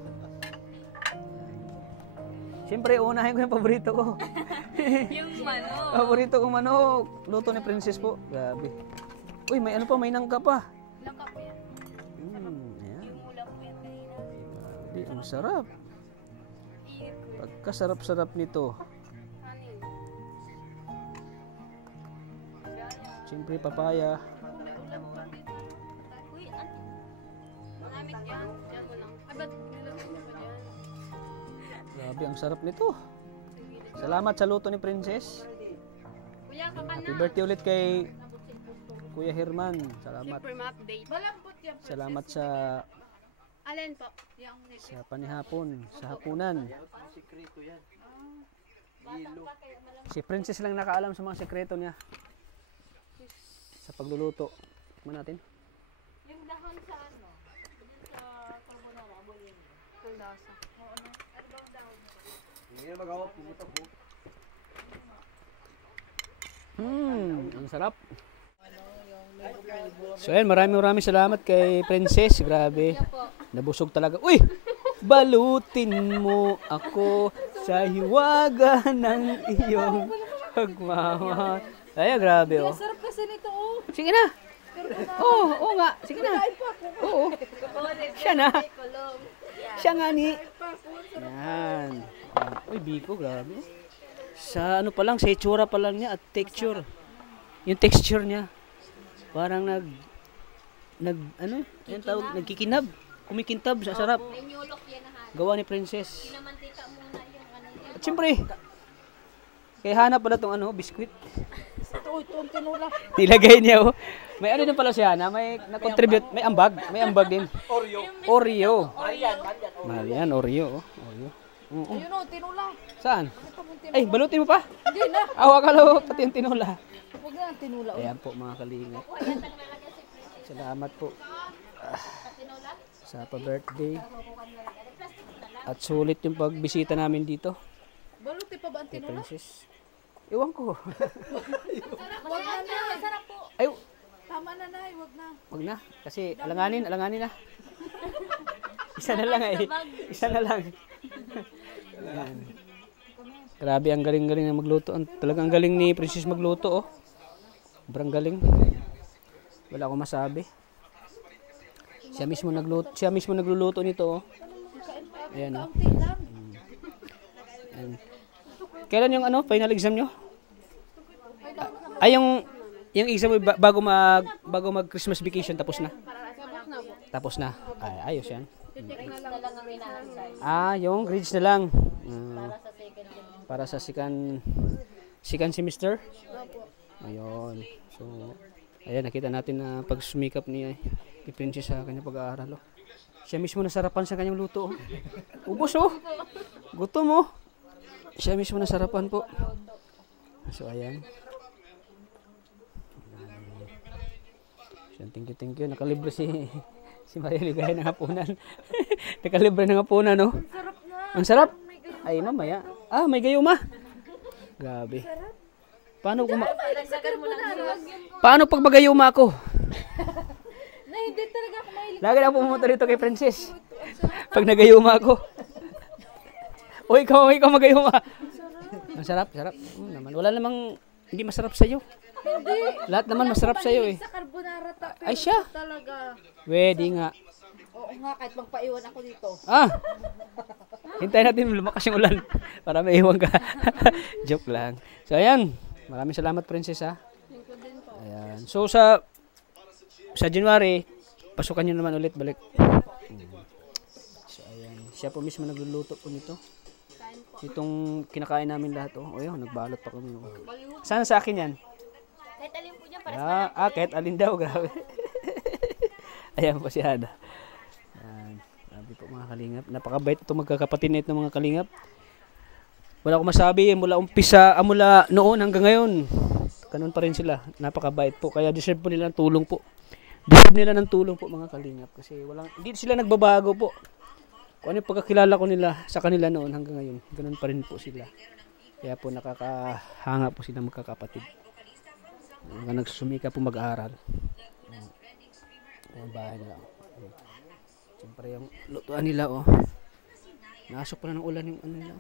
Siyempre, unahin ko yung paborito ko. Yung manok. Paborito kong manok. Luto ni Princess po. Grabe. Uy, may ano pa, may nangka pa. Nangka po yan. Ayan. Yung ulam po yan kanina. Grabe, ang sarap. Pagkasarap-sarap nito. Siyempre, papaya. Uy, ano? Malamig yan. Diyan mo lang. Ay, ba't nilagay mo pa dyan? Grabe, ang sarap nito. Salamat sa luto ni Princess. Kuya, kaka Happy na. birthday ulit kay Kuya Herman. Salamat. Siyempre, ma-update. Malambot yan. Salamat sa Alin po? panihapon, sa hapunan. Si Princess lang nakaalam sa mga sekreto niya. Sa pagluluto. Tikman natin. Yung dahon sa ano? Sa carbonara, boyin. Ang lasa. Hindi na mag-awap, pumutok po. Ang sarap. So ayan, maraming salamat kay Princess. Grabe. Nabusog talaga. Uy! Balutin mo ako sa hiwaga ng iyong pagmamahal. Ay, grabe oh. Sarap kasi nito, oh. Sige na. Oo nga. Sige na. Oo. Siya na. Siya nga ni. Yan. Uy, Biko, grabe. Sa ano pa lang, sa itsura pa lang niya at texture. Yung texture niya. Parang ano, yung tawag, nagkikinab. Kumikintab, sa sarap. May nyulok yan na Gawa ni Princess. Pinamantika muna yung ano yan. At siyempre, kaya hanap pala itong ano, biskwit. Ito ang tinula. Nilagay niya oh. May ano din pala si Hana, may na-contribute, may ambag din. Oreo. Mahal yan, Oreo. Oreo. Ayun, oh, tinula. Saan? Ay, balutin mo pa? Hindi na. Akala ko pati yung tinula. Huwag na ang tinula. Ayan po mga kalingap. Salamat po. Sa pa-birthday. At sulit yung pagbisita namin dito. Baluti pa ba ang Kay tinula? Princess. Iwan ko. Huwag na na. Sarap po. Ay, Tama na, Nay. Huwag na. wag na. Kasi alanganin na. Isa na lang eh. Isa na lang. Ayan. Grabe, ang galing-galing na magluto. Talagang galing ni Princess magluto oh. Sobrang galing. Wala akong masabi. Siya mismo nagluluto nito oh. Ayan oh. Ayan. Kailan yung ano, final exam nyo? Ay, yung exam mo bago mag Christmas vacation tapos na? Tapos na. Ay, ayos yan. Yung grades na lang. Para sa second semester? Ayun. So, ayan, nakita natin na pagsumikap ni Princess sa kanyang pag-aaral. Oh. Siya mismo nasarapan sa kanyang luto. Oh. Ubos oh. Gutom oh. Siya mismo nasarapan po. So, ayan. Thank you. Nakalibre si Maria Ligaya ng hapunan. Nakalibre ng hapunan, no? Ang sarap. Ay, mamaya. May gayuma. Grabe. Paano pag magayuma ako? Na hindi talaga ako mahilig. Lagi na pumunta dito kay Princess. Pag nagayuma ako. O ikaw magayuma. Ang sarap. Naman. Wala namang hindi masarap sa'yo. Hindi. Lahat naman masarap sa'yo eh. Sa carbonara Ay siya. talaga. Pwede nga. Oo, nga, kahit magpaiwan ako dito. Hintayin natin lumakas yung ulan para maiwan ka. Joke lang. So, ayan. Maraming salamat, Princess, ha. Ayan. So, sa January, pasukan nyo naman ulit, balik. So, ayan. Siya po mismo nagluluto po nito. Itong kinakain namin lahat, oh. O, yun, nagbalot pa kami. Oh. Sana sa akin yan? Kahit alin po dyan, para Kahit alin daw, grabe. Ayan po si Hada. Ayan. Grabe po mga kalingap. Napakabait itong magkakapatid na ito mga kalingap. Wala akong masabi, mula umpisa, mula noon hanggang ngayon. Ganun pa rin sila. Napakabait po. Kaya deserve po nila ng tulong po. Deserve nila ng tulong po mga kalingap. Kasi hindi sila nagbabago po. Kung ano yung pagkakilala ko nila sa kanila noon hanggang ngayon. Ganun pa rin po sila. Kaya po nakakahanga po sila magkakapatid. Nagsusumika po mag-aaral. Ang bahay nila. Siyempre yung lutuan nila, oh. Nasok pa na ng ulan yung ano nila.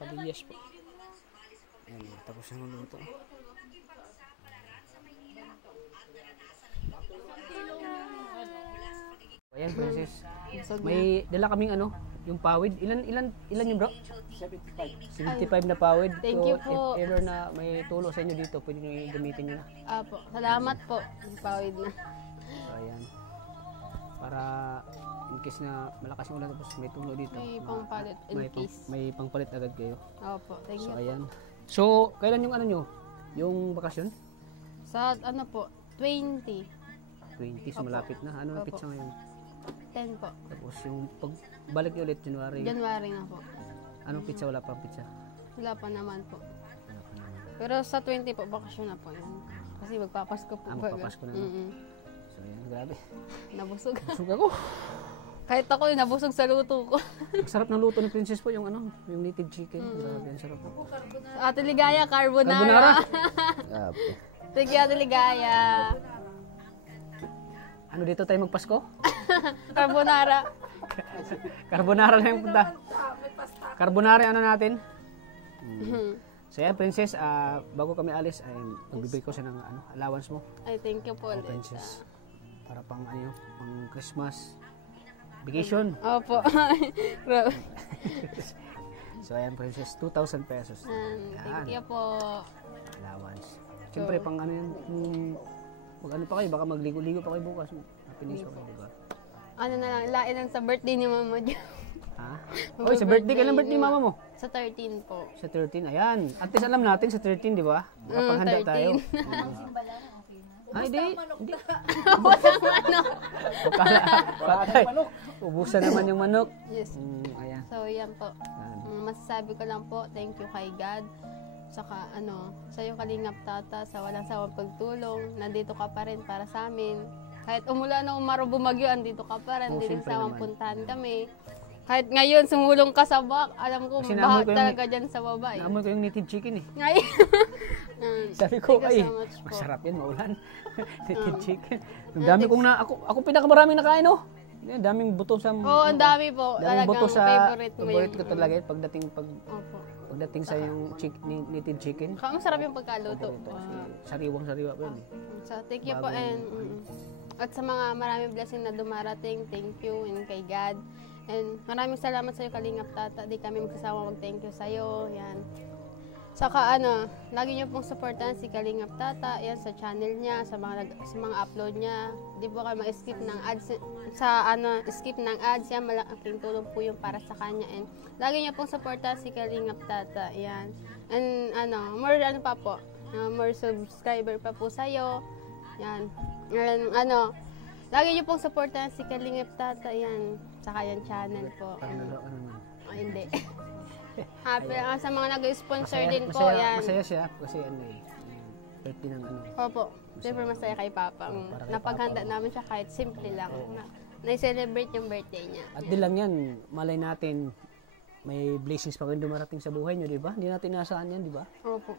Pabiliyas po. Ayan, tapos na luto. Ayan, Princess. May dala kaming yung pawid. Ilan yung bro? 75 na pawid. Thank you So, po. if ever na may tulo sa inyo dito, pwede nyo gamitin nyo na. Apo. Salamat po. Pawid na. So, ayan. Para in case na malakas yung ulan tapos may tulo dito. May pangpalit in case. May pangpalit agad kayo. Opo. Thank So, you. ayan. So, kailan yung nyo? Yung bakasyon? Sa po, 20. 20, so malapit na. Ano na Opo. pizza ngayon? 10 po. Tapos yung pagbalik nyo ulit, January. January na po. Anong pizza? Wala pa pizza? Wala pa naman po. Pero sa 20 po, bakasyon na po. Kasi magpapasko po. Magpapasko na. So, ayan, grabe. Nabusog. Busog ako. Kahit ako, nabusog sa luto ko. Ang sarap ng luto ni Princess po, yung yung native chicken. Grabe, ang sarap po. Ate Ligaya, Carbonara? carbonara. Grabe. Thank you, Ate Ligaya. Ano dito tayo magpasko? Carbonara. Carbonara lang yung punta. Carbonara natin? So yan, Princess, bago kami alis, ay magbibigay ko siya ng allowance mo. Ay, thank you po. Princess. Para pang pang Christmas. Vacation. Opo. So ayan, Princess, 2,000 pesos. Thank you po. Allowance. Siyempre, pang yan, mag pa kayo, baka magligo-ligo pa kayo bukas. Happiness pa kayo, diba? Ano na lang, lain lang sa birthday ni Mama Jo. Ha? Oy, sa birthday, kailan birthday ni mama mo? Sa 13 po. Sa 13, ayan. At least alam natin sa 13, di ba? Makapaghanda 13. tayo. Ay, hindi. Walang manok. Patay. Ubusan naman yung manok. Yes. Ayan. So, yan po. Ayan. Masasabi ko lang po, thank you kay God. Saka sa iyo Kalingap Tata, sa walang sawang pagtulong, nandito ka pa rin para sa amin. Kahit umulan o umaraw bumagyo, andito ka pa rin, hindi rin sawang puntahan kami. Kahit ngayon, sumulong ka sa bak, alam ko, mabaha talaga dyan sa baba. Naamoy ko yung native chicken eh. Ngay. Sabi ko, ay, so much po. masarap yan, maulan. Native chicken. Ang dami kong ako pinakamaraming nakain, oh. Ang daming buto sa... Oo, ang dami po. Daming buto sa... favorite mo Favorite yung... ko talaga yun, Opo. pagdating sa yung native chicken. Kaya masarap yung pagkaluto. Sariwang-sariwa pa yun eh. So, thank you po and at sa mga maraming blessing na dumarating, thank you and kay God. And maraming salamat sa iyo Kalingap Tata. Di kami magsasawa mag-thank you sa iyo. Yan. Saka lagi niyo pong supportahan si Kalingap Tata. Yan sa channel niya, sa mga upload niya. Di po kayo mag-skip ng ads skip ng ads. Yan, malaking tulong po yung para sa kanya. And lagi niyo pong supportahan si Kalingap Tata. Yan. And more pa po. More subscriber pa po sa iyo. Yan. And lagi niyo pong supportahan si Kalingap Tata. Yan. Sa kanyang channel po. Hindi. Happy sa mga nag-sponsor din po. Yan. Masaya siya kasi birthday ng Opo. Siyempre masaya kay Papa. Napaghanda namin siya kahit simple lang. Na-celebrate yung birthday niya. At di lang yan, malay natin may blessings pa rin dumarating sa buhay niyo, di ba? Hindi natin nasaan yan, di ba? Opo.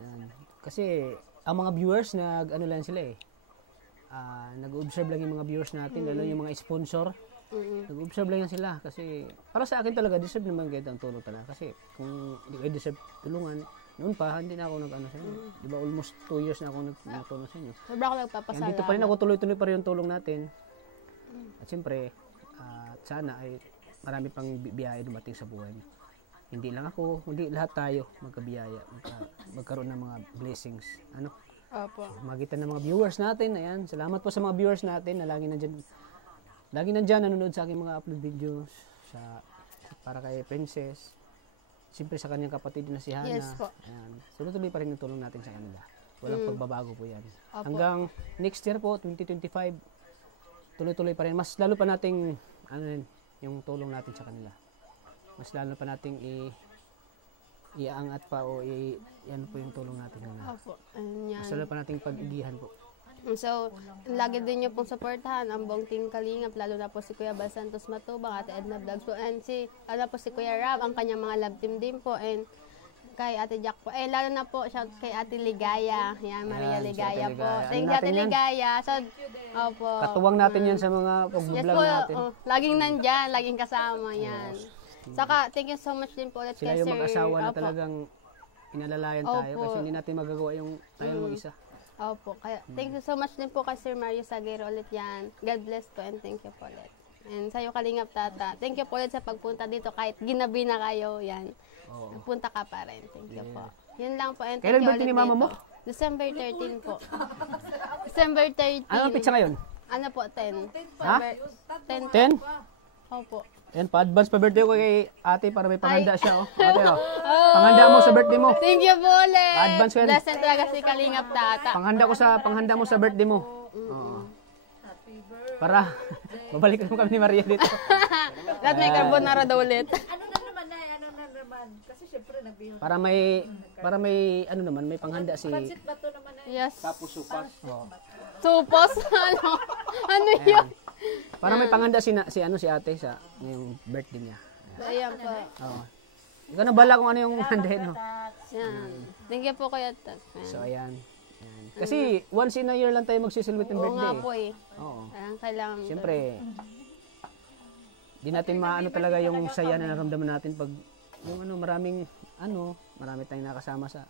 Yan. Kasi ang mga viewers lang sila eh. Nag-observe lang yung mga viewers natin, lalo yung mga sponsor. Nag-observe lang yan sila kasi para sa akin talaga deserve naman kayo ang tulong talaga kasi kung hindi kayo deserve tulungan Noon pa, hindi na ako nag-ano sa inyo. Di ba, almost 2 years na ako nagtulong sa inyo. Sobra ko nagpapasalamat. Dito pa rin ako, tuloy-tuloy pa rin yung tulong natin. At siyempre, sana ay marami pang biyaya dumating sa buhay niyo. Hindi lang ako, hindi lahat tayo magkabiyaya, magkaroon ng mga blessings. Ano? Opo. Magitan ng mga viewers natin. Ayan, salamat po sa mga viewers natin na lagi nandyan nanonood sa aking mga upload videos para kay Princess. Siyempre sa kanyang kapatid na si Hana. Yes po. Ayan. Tuloy-tuloy pa rin yung tulong natin sa kanila. Walang pagbabago po yan. Opo. Hanggang next year po, 2025, tuloy-tuloy pa rin. Mas lalo pa nating yung tulong natin sa kanila. Mas lalo pa nating iaangat pa o yan po yung tulong natin kanila. Opo. Ayun yan. Mas lalo pa nating pag-igihan po. So, lagi din niyo pong supportahan ang buong Team Kalingap, lalo na po si Kuya Bal Santos Matubang, Ate Edna Vlogs po, and si Kuya Rab, ang kanyang mga love team din po, and kay Ate Jack po. Lalo na po siya kay Ate Ligaya. Yan, Maria Yan, si Ligaya Ate po. Ligaya. Thank Ano you, Ate natin yan? Ligaya. So, opo. Katuwang natin yan sa mga Yes pag-vlog po, natin. laging nandyan, laging kasama yan. Saka, thank you so much din po ulit Sila kay yung Sir. mag-asawa na Opo. talagang inalalayan tayo Opo. kasi hindi natin magagawa yung tayo mag-isa. Opo. Kaya, thank you so much din po kay Sir Mario Sagero ulit yan. God bless po and thank you po ulit. And sa'yo Kalingap Tata, thank you po ulit sa pagpunta dito kahit ginabi na kayo, yan. Oo. Nagpunta ka pa rin. Thank you po. Yan lang po. And Kailan thank you birthday ni ulit mama dito. mo? December 13 po. December 13. Ano pizza ngayon? Ano po, 10. Ha? 10. 10? Opo. Yan, pa-advance pa birthday ko kay ate para may panghanda siya. Oh. Ate, oh. Panghanda mo sa birthday mo. Thank you po ulit. Pa-advance ko yan. Blessed talaga si Kalingap Tata. Panghanda mo sa birthday mo. Oo. Para babalik naman kami ni Maria dito. Lahat may carbonara daw ulit. Ano na naman? Kasi syempre nagbihon. Para may ano naman, may panghanda si Pansit ba to naman Yes. Tapos supas. Supos. Ano yun? Para may panghanda si ate sa yung birthday niya. Ayan po. Oo. Ikaw na bala kung ano yung handahin mo. Yan. Thank you po Kuya Tat. So ayan. Ayan. Kasi once in a year lang tayo magsi-celebrate ng Oo nga birthday. po eh. Oo. Kailangan. Siyempre, di natin maano talaga yung saya na naramdaman natin pag yung marami tayong nakasama sa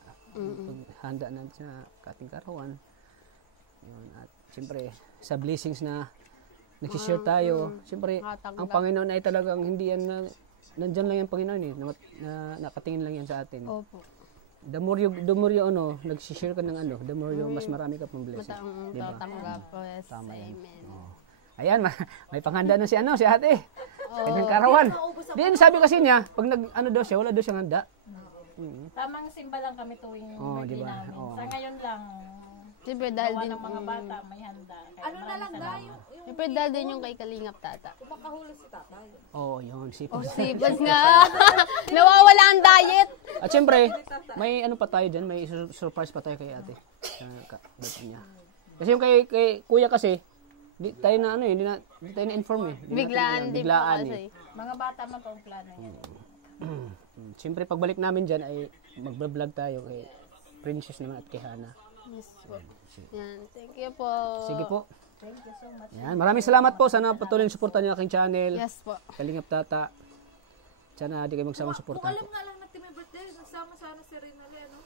paghanda natin sa kating karawan. Yun. At siyempre, sa blessings na nagsishare tayo, siyempre, ang Panginoon ay talagang hindi yan nandyan lang yung Panginoon eh, na nakatingin lang yan sa atin. Opo. The more you nagsishare ka ng the more you mas marami ka pang blessing. Diba? Tatanggap po. Yes. Tama yan. Amen. Ayan, may panghanda na si ate. Kanyang karawan. Diyan sabi kasi niya, pag daw siya, wala daw siyang handa. Tamang simba lang kami tuwing Oo, birthday diba? namin. Oo. Sa ngayon lang, Siyempre dahil gawa din, ng mga bata, may handa. Kaya Ano na lang salamat. yung siyempre dahil din yung kay Kalingap Tata. kumakahuli si tatay. Oo, yun. Oh, sibas nga. Nawawala ang diet. At siyempre, may ano pa tayo dyan, may surprise pa tayo kay ate. Sa birthday niya. Kasi yung kay kuya kasi, di tayo na hindi tayo na-inform eh. Biglaan din po kasi. Mga bata man po ang plano yan. Siyempre, pagbalik namin dyan ay magbablog tayo kay Princess naman at kay Hana. Yes po. Yan. Thank you po. Sige po. Yan, maraming salamat po. Sana patuloy yung suporta niyo aking channel. Yes po. Kalingap Tata. Sana di kayo magsamang suporta Alam po. nga lang natin may birthday, nagsama sana si Rinale, no?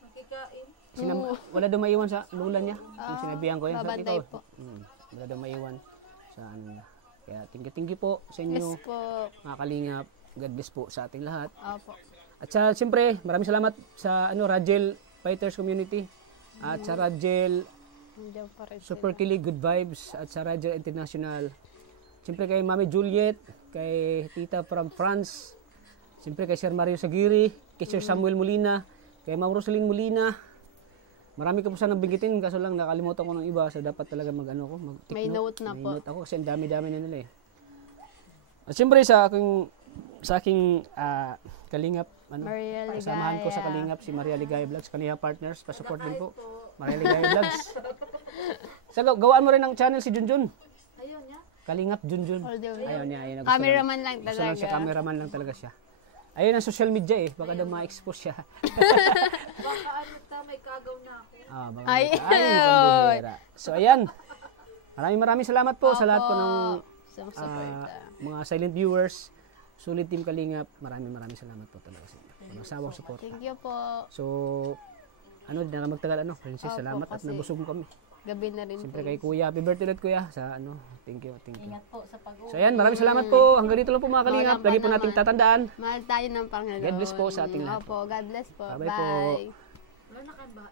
Makikain. Wala daw maiwan sa lulan niya. Yung sinabihan ko yan. Sabi babantay ko, po. wala daw maiwan sa ano niya. Kaya thank you po sa inyo. Yes po. Mga Kalingap. God bless po sa ating lahat. Opo. At siyempre, maraming salamat sa Rajel Fighters Community. At sa Rajel Nandiyan pa rin Super Kilig Good Vibes. At sa Rajel International. Siyempre kay Mami Juliet, kay Tita from France. Siyempre kay Sir Mario Sagiri, kay Sir Samuel Molina, kay Ma'am Rosaline Molina. Marami ko po sanang binggitin, kaso lang nakalimutan ko ng iba. So dapat talaga mag-take May note na po. May note ako kasi ang dami-dami na nila eh. At siyempre sa aking Kalingap, Maria kasamahan ko sa Ligaya. Kalingap, si Maria Ligaya Vlogs, Kalingap Partners, pa-support din po. Maria Ligaya Vlogs. Gawaan mo rin ng channel si Junjun. Ayun niya. Kalingap Junjun. All the way. Ayun niya, ayun. Cameraman lang Gusto lang siya, talaga. cameraman lang talaga siya. Ayun ang social media eh, baka daw ma-expose siya. Baka may kagaw na ako. Baka Ay, pambihira. So ayan. Maraming salamat po sa lahat po ng Sumusuporta. mga silent viewers. Solid Team Kalingap, maraming salamat po talaga sa inyo. Masawang support. Thank you po. So, di na magtagal Princess, Opo, salamat at kasi nabusog mo kami. Gabi na rin Siyempre po. kay Kuya, happy birthday ulit Kuya sa thank you. Ingat po sa pag-uwi. So ayan, maraming salamat po. Hanggang dito lang po mga Kalingap. Walang Lagi po pa nating naman. tatandaan. Mahal tayo ng Panginoon. God bless po sa ating lahat. Opo, God bless po. Bye-bye po. Bye.